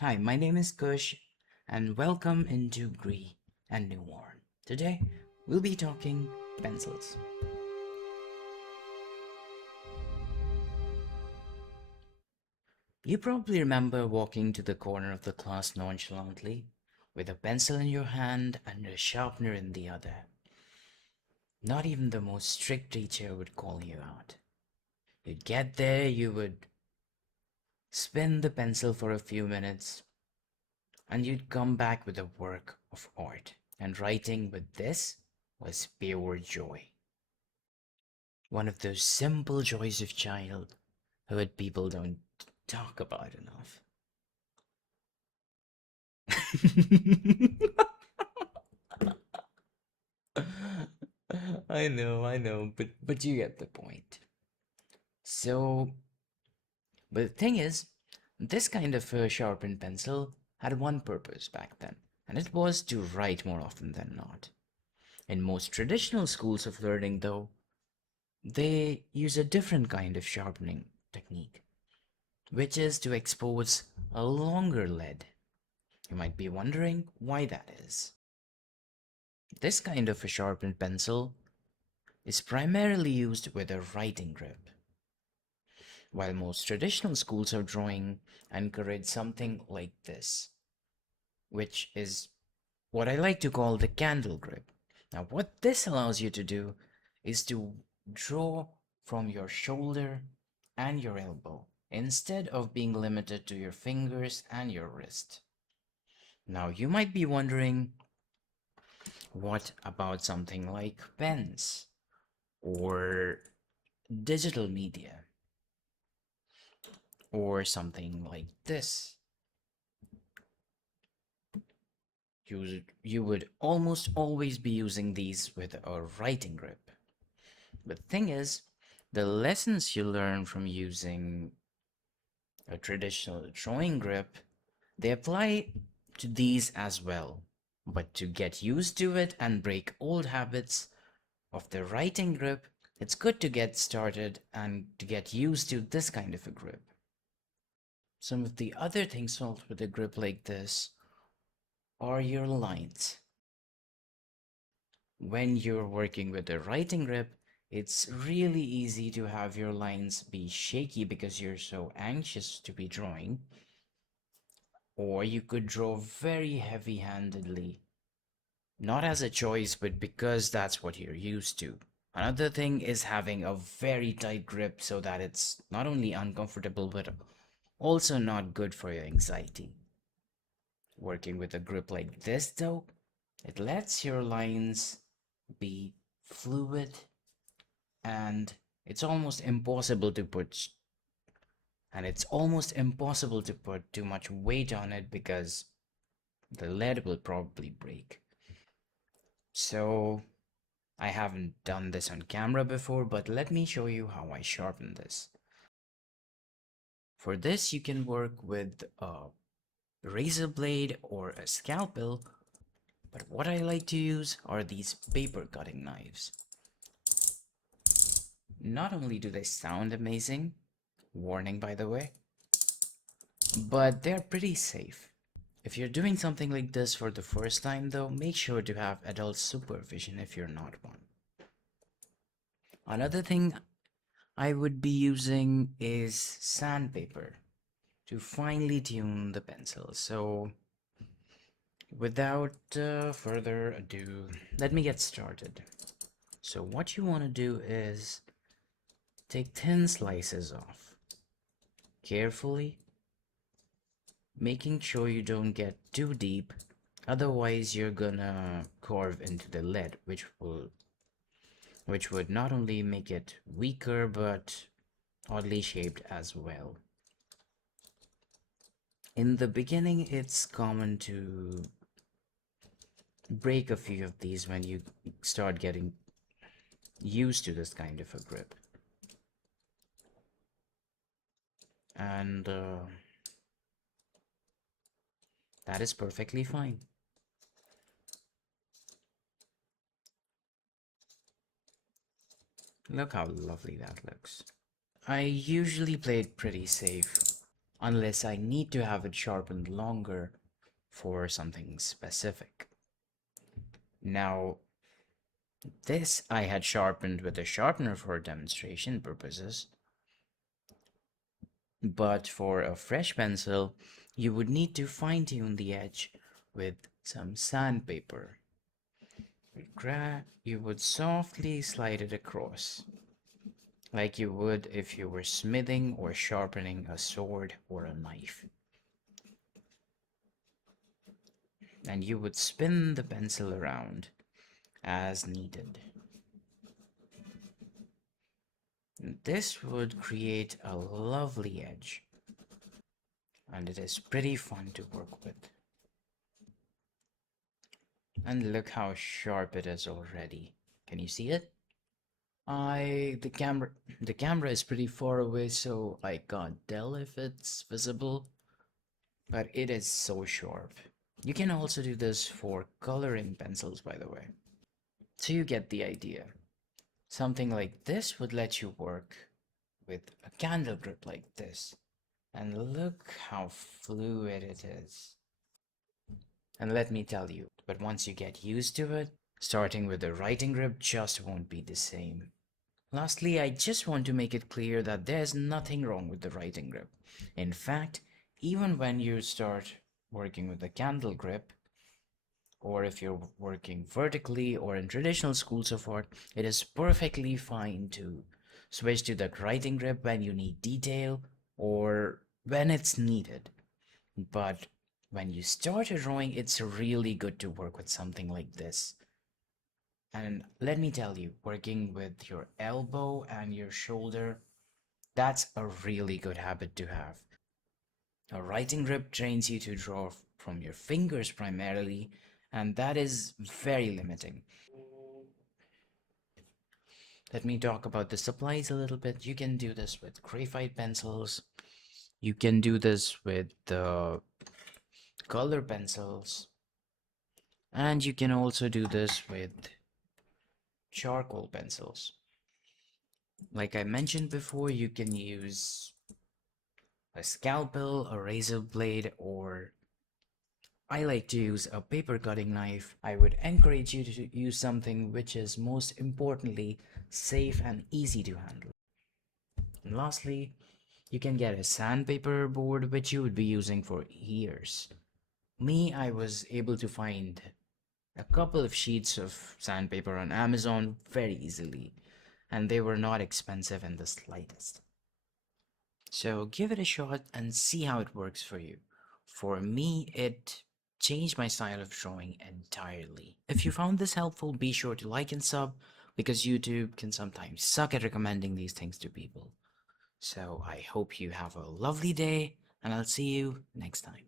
Hi, my name is Kush, and welcome into Gree and Newborn. Today, we'll be talking pencils. You probably remember walking to the corner of the class nonchalantly, with a pencil in your hand and a sharpener in the other. Not even the most strict teacher would call you out. You'd get there, you would spin the pencil for a few minutes, and you'd come back with a work of art. And writing with this was pure joy. One of those simple joys of childhood people don't talk about enough. I know, but you get the point. So, but the thing is, this kind of sharpened pencil had one purpose back then, and it was to write more often than not. In most traditional schools of learning, though, they use a different kind of sharpening technique, which is to expose a longer lead. You might be wondering why that is. This kind of a sharpened pencil is primarily used with a writing grip, while most traditional schools of drawing encourage something like this, which is what I like to call the candle grip. Now, what this allows you to do is to draw from your shoulder and your elbow instead of being limited to your fingers and your wrist. Now, you might be wondering, what about something like pens or digital media or something like this? You would almost always be using these with a writing grip. But the thing is, the lessons you learn from using a traditional drawing grip, they apply to these as well. But to get used to it and break old habits of the writing grip, it's good to get started and to get used to this kind of a grip. Some of the other things solved with a grip like this are your lines. When you're working with a writing grip, it's really easy to have your lines be shaky because you're so anxious to be drawing, or you could draw very heavy handedly, not as a choice, but because that's what you're used to. Another thing is having a very tight grip so that it's not only uncomfortable but also not good for your anxiety. Working with a grip like this, though, it lets your lines be fluid and it's almost impossible to put too much weight on it because the lead will probably break. So I haven't done this on camera before, but let me show you how I sharpen this. For this, you can work with a razor blade or a scalpel, but what I like to use are these paper cutting knives. Not only do they sound amazing, warning by the way, but they're pretty safe. If you're doing something like this for the first time though, make sure to have adult supervision if you're not one. Another thing I would be using is sandpaper to finely tune the pencil. So without further ado, let me get started. So what you want to do is take thin slices off, carefully, making sure you don't get too deep, otherwise you're gonna carve into the lead, which would not only make it weaker but oddly shaped as well. In the beginning, it's common to break a few of these when you start getting used to this kind of a grip. And that is perfectly fine. Look how lovely that looks. I usually play it pretty safe. unless I need to have it sharpened longer for something specific. Now, this I had sharpened with a sharpener for demonstration purposes, but for a fresh pencil, you would need to fine tune the edge with some sandpaper. You would softly slide it across, like you would if you were smithing or sharpening a sword or a knife. And you would spin the pencil around as needed. This would create a lovely edge, and it is pretty fun to work with. And look how sharp it is already. Can you see it? I the camera is pretty far away, so I can't tell if it's visible, but it is so sharp. You can also do this for coloring pencils, by the way. So you get the idea. Something like this would let you work with a candle grip like this. And look how fluid it is. And let me tell you, but once you get used to it, starting with the writing grip just won't be the same. Lastly, I just want to make it clear that there's nothing wrong with the writing grip. In fact, even when you start working with the candle grip, or if you're working vertically or in traditional schools of art, it is perfectly fine to switch to the writing grip when you need detail or when it's needed. But when you start a drawing, it's really good to work with something like this. And let me tell you, working with your elbow and your shoulder, that's a really good habit to have. A writing grip trains you to draw from your fingers primarily, and that is very limiting. Let me talk about the supplies a little bit. You can do this with graphite pencils. You can do this with the color pencils. And you can also do this with charcoal pencils. Like I mentioned before, you can use a scalpel, a razor blade, or I like to use a paper cutting knife. I would encourage you to use something which is most importantly safe and easy to handle. And lastly, you can get a sandpaper board which you would be using for years. Me, I was able to find a couple of sheets of sandpaper on Amazon very easily, and they were not expensive in the slightest. So give it a shot and see how it works for you. For me, it changed my style of drawing entirely. If you found this helpful, be sure to like and sub because YouTube can sometimes suck at recommending these things to people. So I hope you have a lovely day and I'll see you next time.